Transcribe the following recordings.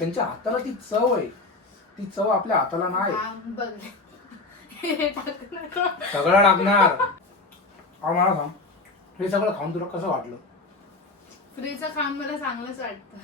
त्यांच्या हाताला ती चव आहे, ती चव आपल्या हाताला नाही. सगळं लागणार. मला सांग, हे सगळं खाऊन तुला कसं वाटलं? फ्रीचं खाऊन मला चांगलंच वाटतं.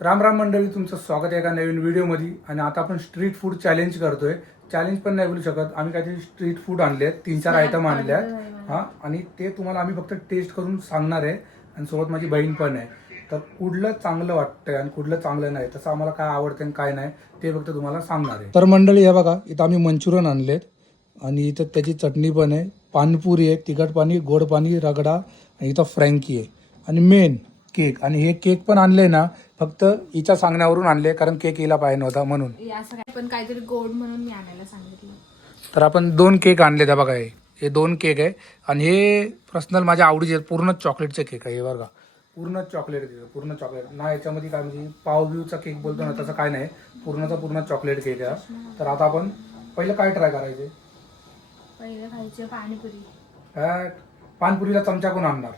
राम राम मंडळी, तुमचं स्वागत आहे एका नवीन व्हिडिओमध्ये. आणि आता आपण स्ट्रीट फूड चॅलेंज करतोय. चॅलेंज पण नाही बोलू शकत, आम्ही काहीतरी स्ट्रीट फूड आणले आहेत, 3-4 आयटम आणले आहेत. हा, आणि ते तुम्हाला आम्ही फक्त टेस्ट करून सांगणार आहे. आणि सोबत माझी बहीण पण आहे. तर कुठलं चांगलं वाटतंय आणि कुठलं चांगलं नाही, तसं आम्हाला काय आवडतं आणि काय नाही ते फक्त तुम्हाला सांगणार आहे. तर मंडळी, हे बघा, इथं आम्ही मंचुरियन आणलेत आणि इथं त्याची चटणी पण आहे, पानपुरी आहे, तिखट पाणी, गोड पाणी, रगडा, आणि इथं फ्रँकी आहे, आणि मेन केक. आणि हे केक पण आणले ना फक्त हिच्या सांगण्यावरून आणले, कारण केक हिला पाहिजे नव्हता म्हणून. पण काहीतरी गोड म्हणून मी आणायला सांगितलं. तर आपण 2 केक आणले. बघा, हे 2 केक आहे. आणि हे पर्सनल माझ्या आवडीचे पूर्ण चॉकलेटचे केक आहे. हे बघा, पूर्ण चॉकलेट केक, पूर्ण चॉकलेट ना. याच्यामध्ये काय म्हणजे पावव्यूचा केक बोलतो ना, तसं काय नाही, पूर्णचा पूर्ण चॉकलेट केक आहे. तर आता आपण पहिलं काय ट्राय करायचे? पहिलं खायचे पाणीपुरी. पानपुरीला चमचा कोण आणणार?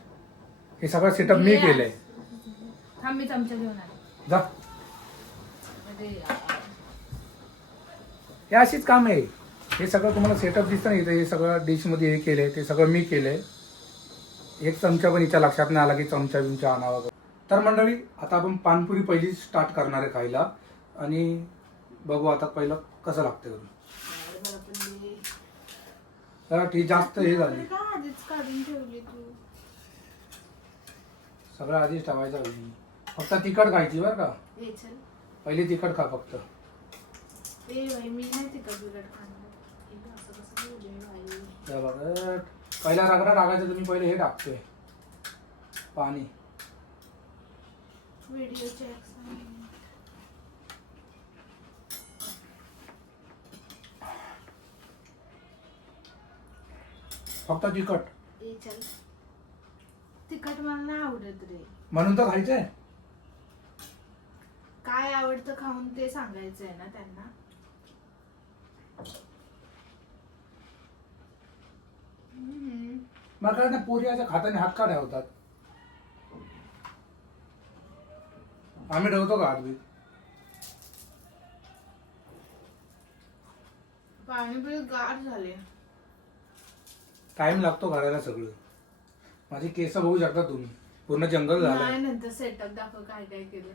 हे सगळं सेटअप मी केलंय. थांब, मी चमचा घेऊन आले. जा. हे अशीच काम आहे. हे सगळं तुम्हाला सेटअप दिसतं ना इथं, हे सगळं डिशमध्ये हे केलंय, ते सगळं मी केलंय. एक चमचा पण हिच्या लक्षात नाही आला की चमचा बिमचा आणावा. तर मंडळी, आता आपण पानपुरी पहिली स्टार्ट करणार आहे खायला. आणि बघू आता पहिलं कसं लागतं करून. ठीक, जास्त हे झाली, आधीच काढून ठेवली तू. सगळं आधीच ठेवायचं. फक्त तिखट खायची बरं का, पहिली तिखट खा फक्त. मी नाही तिखट बिकट खाणार. पहिला रगडा टाकायचा, तुम्ही पहिले हे टाकतोय पाणी. Video check. फक्त तिखट. तिखट मला नाही आवडत रे. म्हणून तर खायचंय. काय आवडतं खाऊन ते सांगायचंय ना त्यांना. मग काय ना, पोरी अशा खाताने हात का ठेवतात? आम्ही ठेवतो का हात बी? पाणीपुरी गार झाले. टाइम लागतो करायला सगळं. माझी केस बघू शकता तुम्ही, पूर्ण जंगल झालं. नंतर सेटअप दाखव काय काय केलं.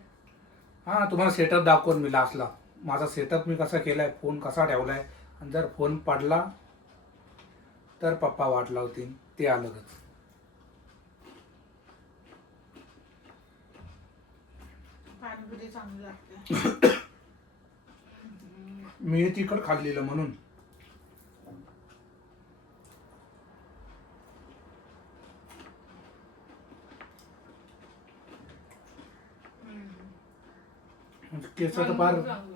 हा, तुम्हाला सेटअप दाखवून मी लास्टला माझा सेटअप मी कसा केलाय, फोन कसा ठेवलाय. आणि जर फोन पडला तर पप्पा वाट लावतील, ते अलगच. पाणीपुरी चांगली लागते. मी तिखट खाल्लेलं म्हणून. केस तर फार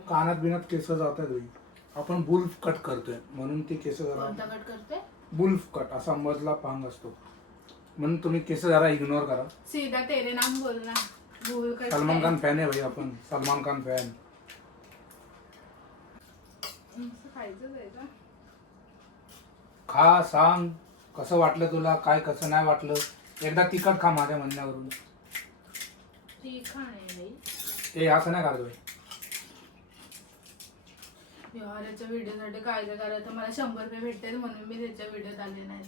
कानात बिनात केस जातात. आपण बुल्फ कट करतोय म्हणून ती केस जरा. कट करते बुल्फ कट असा मधला पांग असतो, म्हणून तुम्ही केस जरा इग्नोर करा. सीधा तेरे नाम बोल ना. सलमान खान फॅन आहे भाई, आपण सलमान खान फॅन. खा, सांग कसं वाटलं तुला, काय कसं नाही वाटलं. एकदा तिखट खा माझ्या म्हणण्यावरून. ए, असं नाही करतोय. याच्या व्हिडिओ साठी कायदा करायचं. मला 100 रुपये भेटतील म्हणून मी त्याच्या व्हिडिओत आले नाही.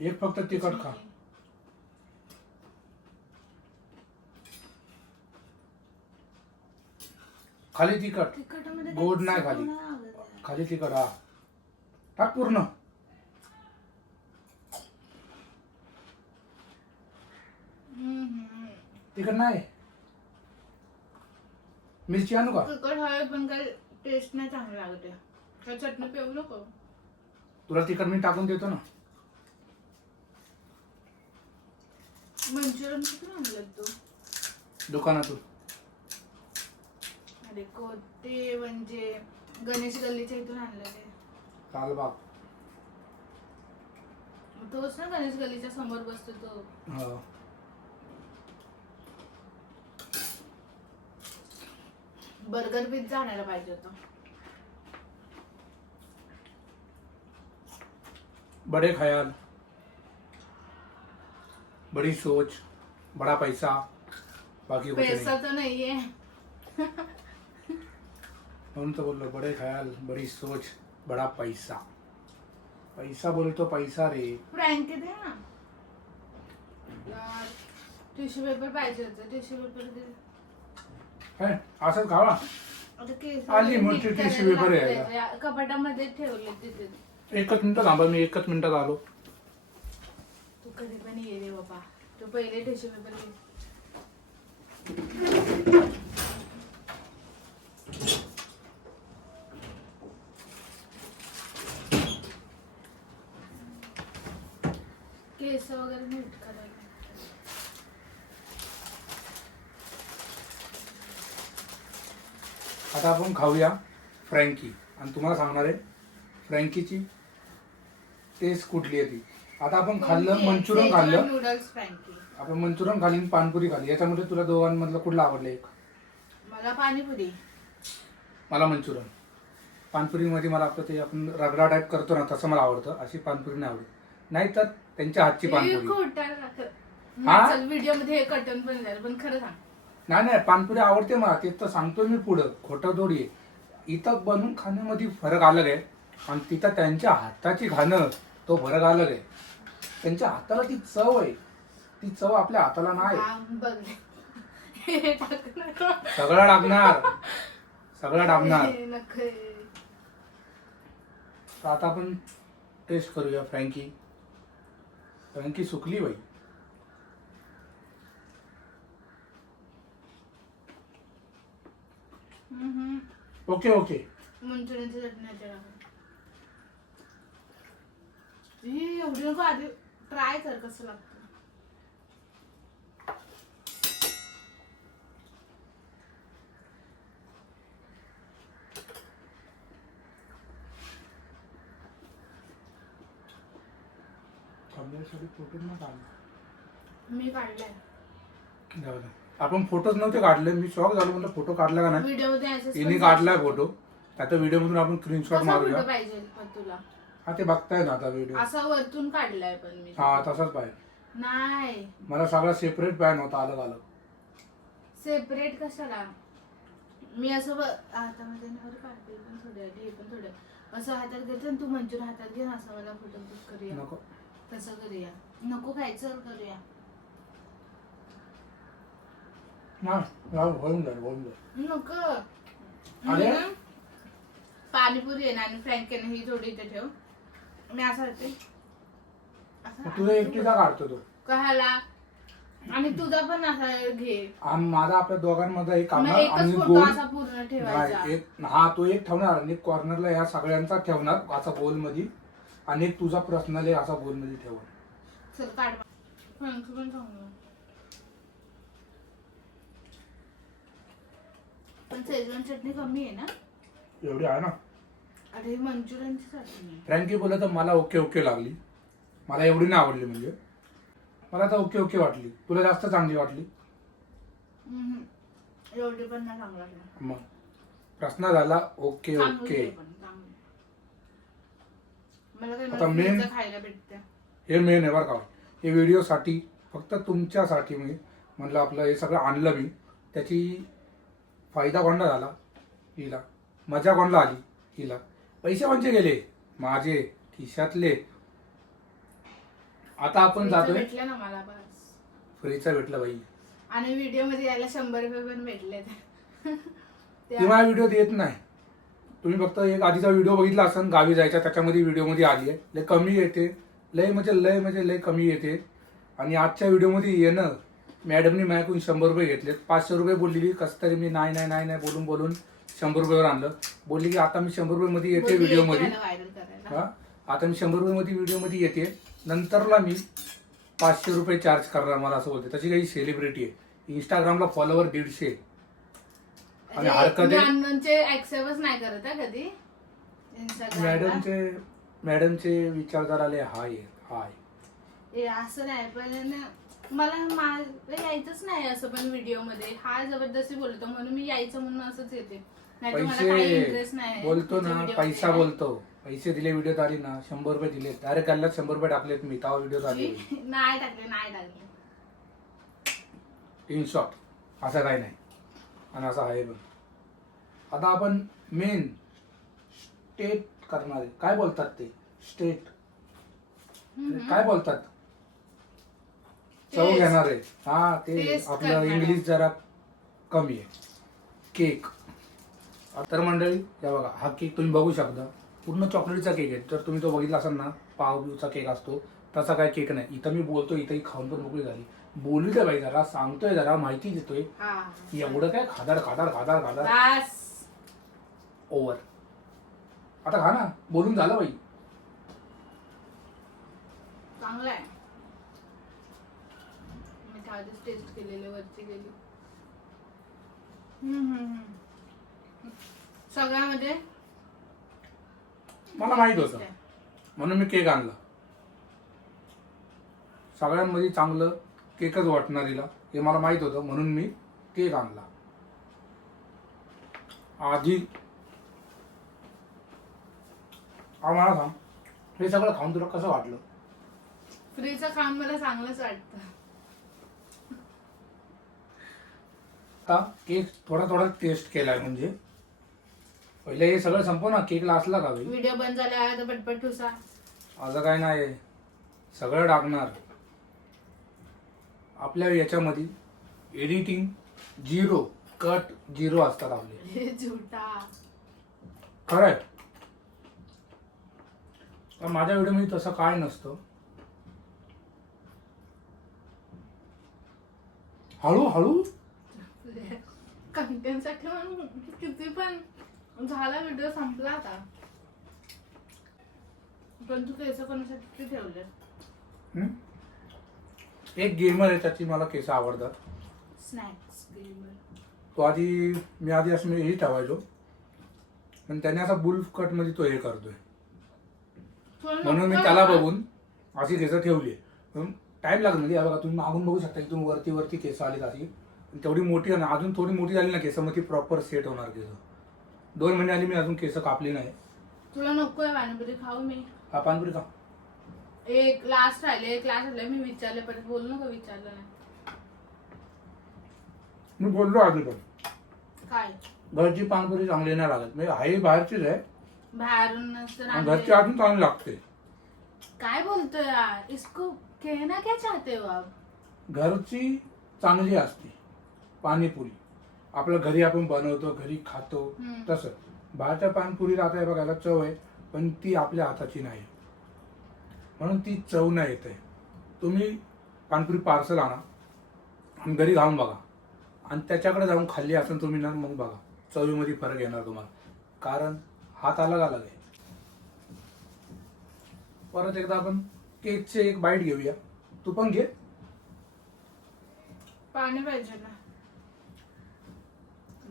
एक फक्त तिखट खा. खाली तिखट, गोड नाही खाली, खाली तिखट. हा, टाक पूर्ण. तिखट नाही. मिरची आणू का? तिखट आहे पण काही टेस्ट नाही चांगली लागत आहे. काय चटणी पिऊ नको? तुला तिखट मी टाकून देतो ना. मंचुरियन कुठून आणलं तू? दुकानातून. अरे कोणते, म्हणजे गणेश गल्लीच्या इथून आणलं ते. लालबाग. तोच ना, गणेश गल्लीच्या समोर बसतो तो. हो. बर्गर पिझ्झा आणायला पाहिजे होता. बडे खयाल. बड़ी सोच बड़ा पैसा बाकी कुछ पैसा नहीं. तो नाहीये. म्हणून तर बोललो बडे ख्याल बड़ी सोच बड़ा पैसा. पैसा बोलतो पैसा रे. फ्रँकी दे ना. टिश्यू पेपर पाहिजे होतं. टिश्यू पेपर दे. हे असंच खावा. आता केस आली वगैरे मोठी नीट टिश्यू करायला पेपर लागतात. यायला. कपाटामध्ये ठेवले तिथे. एकच मिनिट थांबा मी एकच मिनिटात आलो. तू कधी पण ये रे बाबा. तू पहिले टिश्यू पेपर घे. केस वगैरे नीट करायला. आता आपण खाऊया फ्रँकी आणि तुम्हाला सांगणार आहे फ्रँकीची टेस्ट कुठली आहे ती. आता आपण खाल्लं मंचुरियन खाल्लं. नूडल्स फ्रँकी. आपण मंचुरियन खाल्ली आणि पानपुरी खाल्ली. याच्यामध्ये तुला दोघांमधलं कुठलं आवडलं एक? मला पाणीपुरी. मला मंचुरियन. पानपुरीमध्ये मला आपलं ते आपण रगडा टाईप करतो ना तसं मला आवडतं. अशी पानपुरी नाही आवडत. नाहीतर त्यांच्या हातची पानपुरी. हा? व्हिडिओ मध्ये हे कटन पण झालं पण खरं सांग. नाही पानपुरी आवडते मला. ते तर सांगतो मी पुढं. खोटं थोडी आहे. इथं बनवून खाण्यामध्ये फरक अलग आहे आणि तिथं त्यांच्या हाताची खाणं तो फरक अलग आहे. त्यांच्या हाताला ती चव आहे. ती चव आपल्या हाताला नाही. बघ हे टाक नको. सगळं टाकणार. सगळं टाकणार. हे नको. तर आता आपण टेस्ट करूया फ्रँकी. फ्रँकी सुकली बाई. Okay okay. मंचुरियनची चटणी एवढी नको आधी ट्राय कर कसं लागतं. मी काढलाय. जाऊ दे. आपण फोटोच नव्हते काढले. मी शॉक झालो म्हणलं फोटो काढला का नाही. व्हिडिओ मध्ये access हिने पण काढलाय फोटो. आता व्हिडिओ मधून आपण स्क्रीनशॉट कसा मारूया. फोटो पाहिजे पण तुला? हा ते बघताय ना आता व्हिडिओ. असा वरतून काढलाय पण मी. हा तसाच पाहिजे. नाही मला सगळा सेपरेट पॅन होता अलग अलग. सेपरेट कशाला. मी असं आता माझ्या नावावर काढते पण थोडं हे पण थोडं असं हातात घेते आणि तू मंचुरी हातात घे ना असं मला फोटो बुक करूया. नको. तसं करूया. नको खायचं करूया. होऊन जाईल. नको. अरे? पाणीपुरी आहे ना आणि फ्रँकेन ही थोडी इथे ठेव. मी असं होते तुझा एकटीचा काढतो तो. कहाला आणि तुझा पण असा घे. आणि माझा आपल्या दोघांमध्ये एक मग काढणार एकच आणि फोटो गोल. असा पूर्ण ठेवायचा. नाही, एक हा तो एक ठेवणार आणि कॉर्नरला या सगळ्यांचा ठेवणार असा गोल मध्ये आणि एक तुझा पर्सनल आहे असा गोल मध्ये ठेवणार. चल काढ. फ्रँकी पण चांगलं. पण शेजवान चटणी कमी आहे ना. एवढी आहे ना. अरे मंचुरियनची चटणी. फ्रँकी बोलत तर मला ओके ओके लागली. मला एवढी नाही आवडली. म्हणजे मला तर ओके ओके वाटली. तुला जास्त चांगली वाटली. एवढी पण नाही चांगला. मग प्रश्न झाला ओके ओके. मला आता main- खायला भेटते. हे मेन आहे बरं का. हे व्हिडिओसाठी फक्त तुमच्यासाठी मी म्हणलं आपलं हे सगळं आणलं मी. त्याची फायदा कोणला झाला हिला. मजा कोणला आली हिला. पैसे म्हणजे गेले माझे खिशातले. आता आपण जातोय. भेटलं ना मला बस. फ्रीचा भेटला बाई. आणि व्हिडिओ मध्ये यायला 100 रुपये पण भेटले. ती माझ्या व्हिडिओत येत नाही. तुम्ही फक्त एक आधीचा व्हिडिओ बघितला असेल गावी जायचा त्याच्यामध्ये व्हिडिओमध्ये आली आहे. लय कमी येते. लय लय कमी येते. आणि आजच्या व्हिडिओमध्ये येणं मॅडमनी माझ्याकडून 100 रुपये घेतलेत. 500 रुपये बोललेली कसं तरी मी नाही बोलून बोलून 100 रुपयावर आणलं. बोलली की आता मी 100 रुपये मध्ये येते व्हिडिओ मध्ये. हा आता मी 100 रुपये मध्ये व्हिडिओ मध्ये येते. नंतरला मी 500 रुपये चार्ज करणार मला असं बोलते. तशी काही सेलिब्रिटी आहे. इंस्टाग्रामला फॉलोवर 150. आणि हरकत ऍक्सेप्टच नाही करत आहे कधी. मॅडमचे विचारधारा आले हाय हाय. असं नाही पण मला यायचंच नाही असं पण व्हिडिओ मध्ये. हा जबरदस्ती बोलतो म्हणून मी यायचं म्हणून असंच येते. नाही तर मला काही इंटरेस्ट नाही बोलतो ना. पैसा बोलतो. पैसे दिले व्हिडिओत आली ना. 100 रुपये दिले. डायरेक्ट गल्ल्यात 100 रुपये टाकलेत मी तेव्हा व्हिडिओत आले. नाही टाकले. इन शॉर्ट असं काही नाही. आणि असं आहे पण. आता आपण मेन स्टेट करणार आहे. काय बोलतात ते स्टेट काय बोलतात चव Taste. घेणार आहे. हा ते Taste आपलं करणार आहे. इंग्लिश जरा कमी आहे. केक. तर मंडळी या बघा हा केक तुम्ही बघू शकता पूर्ण चॉकलेटचा केक आहे. तर तुम्ही तो बघितला असाल ना पाव बिवचा केक असतो तसा काय केक नाही. इथं मी बोलतो इथंही खाऊन पण मोकळी झाली. बोलू दे बाई जरा सांगतोय जरा माहिती देतोय. हा. एवढं काय खादाड खादाड खादाड खादाड बस. ओव्हर. आता खा ना बोलून झालं बाई. चांगला आहे. मी आधीच टेस्ट केलेले वरची गेली. सगळ्यामध्ये मला माहित होतं म्हणून मी केक आणला. सगळ्यांमध्ये चांगलं केकच वाटणार हिला हे मला माहित होतं म्हणून मी केक आणला. आधी आम्हाला सांग हे सगळं खाऊन तुला कसं वाटलं. फ्रीचं खाऊन मला चांगलंच वाटतं. आता केक थोडा थोडा टेस्ट केलाय म्हणजे पहिले हे सगळं संपव ना केकला असला का भाई. व्हिडिओ बंद झाला तर पटपट ठुसा. असं काय नाही सगळं टाकणार. आपल्या याच्यामध्ये एडिटिंग 0 कट 0 असतात आपले. हे झुटा. खरंय पण माझ्या व्हिडिओमध्ये तसं काय नसतं. हळूहळू कंटेंट साठी म्हणून किती पण झाला व्हिडिओ संपला आता. पण तू केस कोणासाठी ठेवले. एक गेमर आहे त्याची मला केस आवडतात. स्नॅक्स तो आधी मी असं मी हे ठेवायचो पण त्याने असा बुल कट मध्ये तो हे करतोय म्हणून मी त्याला बघून अशी केस ठेवली. टाइम लागत म्हणजे बघा तुम्ही मागून बघू शकता इथून वरती वरती केस आली अशी तेवढी मोठी आणि अजून थोडी मोठी झाली ना केस मग ती प्रॉपर सेट होणार केस. 2 महिने आली मी अजून केस कापली नाही. तुला नको आहे पाणीपुरी खाऊ मी. हा पानपुरी का एक लास्ट राहिले मी विचारले परत बोलू नको विचारलं नाही. मी बोललो आधी पण काय घरची पानपुरी चांगली नाही लागत म्हणजे हाही बाहेरचीच आहे बाहेरून आणि घरची अजून चांगली लागते. काय बोलतोय यार इसको कहना क्या चाहते हो आप. घरची चांगली असते पाणीपुरी. आपल्या घरी आपण बनवतो घरी खातो तसं. बाहेरच्या पानपुरीला आता बघायला चव आहे पण ती आपल्या हाताची नाही म्हणून ती चव नाही येत आहे. तुम्ही पानपुरी पार्सल आणा आणि घरी घालून बघा आणि त्याच्याकडे जाऊन खाल्ली असेल तुम्ही ना मग बघा चवीमध्ये फरक येणार तुम्हाला कारण हात अलग अलग आहे. परत एकदा आपण केकचे एक बाईट घेऊया. तू पण घे. पाणी पाहिजे ना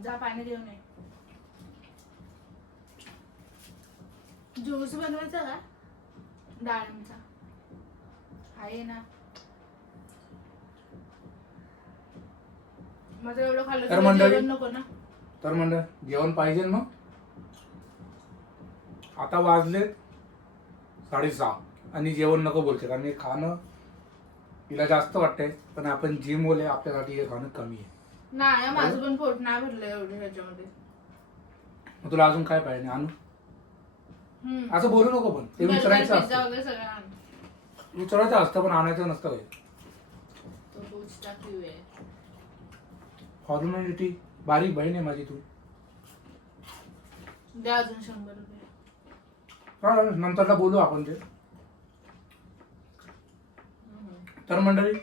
जा पाणी घेऊन ये. ज्यूस बनवायचा का डाळिंबचा आहे ना. माझं एवढं खाल्लं तर तर मंडळी- जेवण नको ना. तर म्हणलं जेवण पाहिजे मग. आता वाजले 6:30 आणि जेवण नको बोलते कारण हे खाणं तिला जास्त वाटतंय पण आपण जिम बोले आपल्यासाठी हे खाणं कमी आहे. नाही माझं पण पोट नाही भरलं एवढं ह्याच्यामध्ये. मग तुला अजून काय पाहिजे आणू असं बोलू नको पण ते विचारायचं पिझ्झा असतं. वगैरे सगळं आण. विचारायचं असतं पण आणायचं नसतं काही. तो पोचता क्यू आहे. फॉर्मॅलिटी बारीक बहीण आहे माझी तू. द्या अजून 100 रुपये. हा, नंतरला बोलू आपण ते. तर मंडळी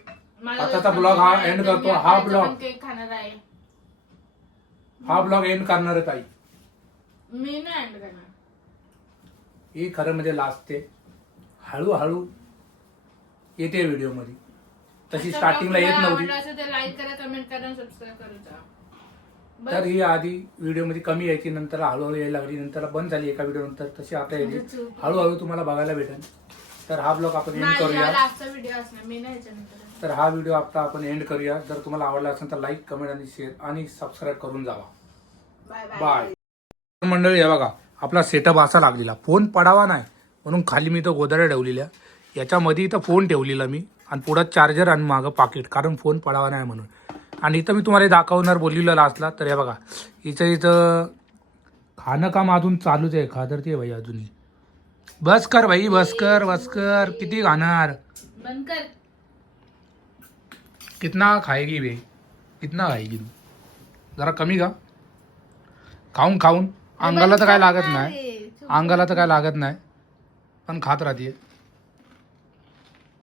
आताचा ब्लॉग हा एंड करतो. हा ब्लॉग केक खाणार आहे. हा ब्लॉग एंड करणार आहे ताई. मी नाही एंड करणार. ही खरं म्हणजे लास्ट ते हळूहळू येते व्हिडिओ मध्ये तशी स्टार्टिंगला येत नव्हती. असं ते लाईक करा कमेंट करा सबस्क्राईब करा. तर ही आधी व्हिडिओ मध्ये कमी यायची नंतर हळूहळू यायला लागली नंतर बंद झाली एका व्हिडिओ नंतर तशी आता येते हळूहळू तुम्हाला बघायला भेटेल. तर हा ब्लॉग आपण एंड करूया. लास्टचा व्हिडिओ असणार मी नाही याच्यानंतर. तर हा व्हिडिओ आता आपण एंड करूया. जर तुम्हाला आवडला असेल तर लाईक कमेंट आणि शेअर आणि सबस्क्राईब करून जावा. Bye bye. मंडळी हे बघा आपला सेटअप असा लागलेला फोन पडावा नाही म्हणून खाली मी तो गोदड्या ठेवलेल्या याच्यामध्ये इथं फोन ठेवलेला मी आणि पुढं चार्जर आणि मागं पाकिट कारण फोन पडावा नाही म्हणून. आणि इथं मी तुम्हाला दाखवणार बोललेलं लास्टला. तर हे बघा इथं खाणं काम अजून चालूच आहे. खादरते भाई अजूनही. बस कर भाई, बस कर. किती खाणार? बंद कर. कितना खाएगी बे? कितना खाएगी तू? जरा कमी का? खाऊन अंगाला तर काय लागत नाही. अंगाला तर काय लागत नाही पण खात राहते.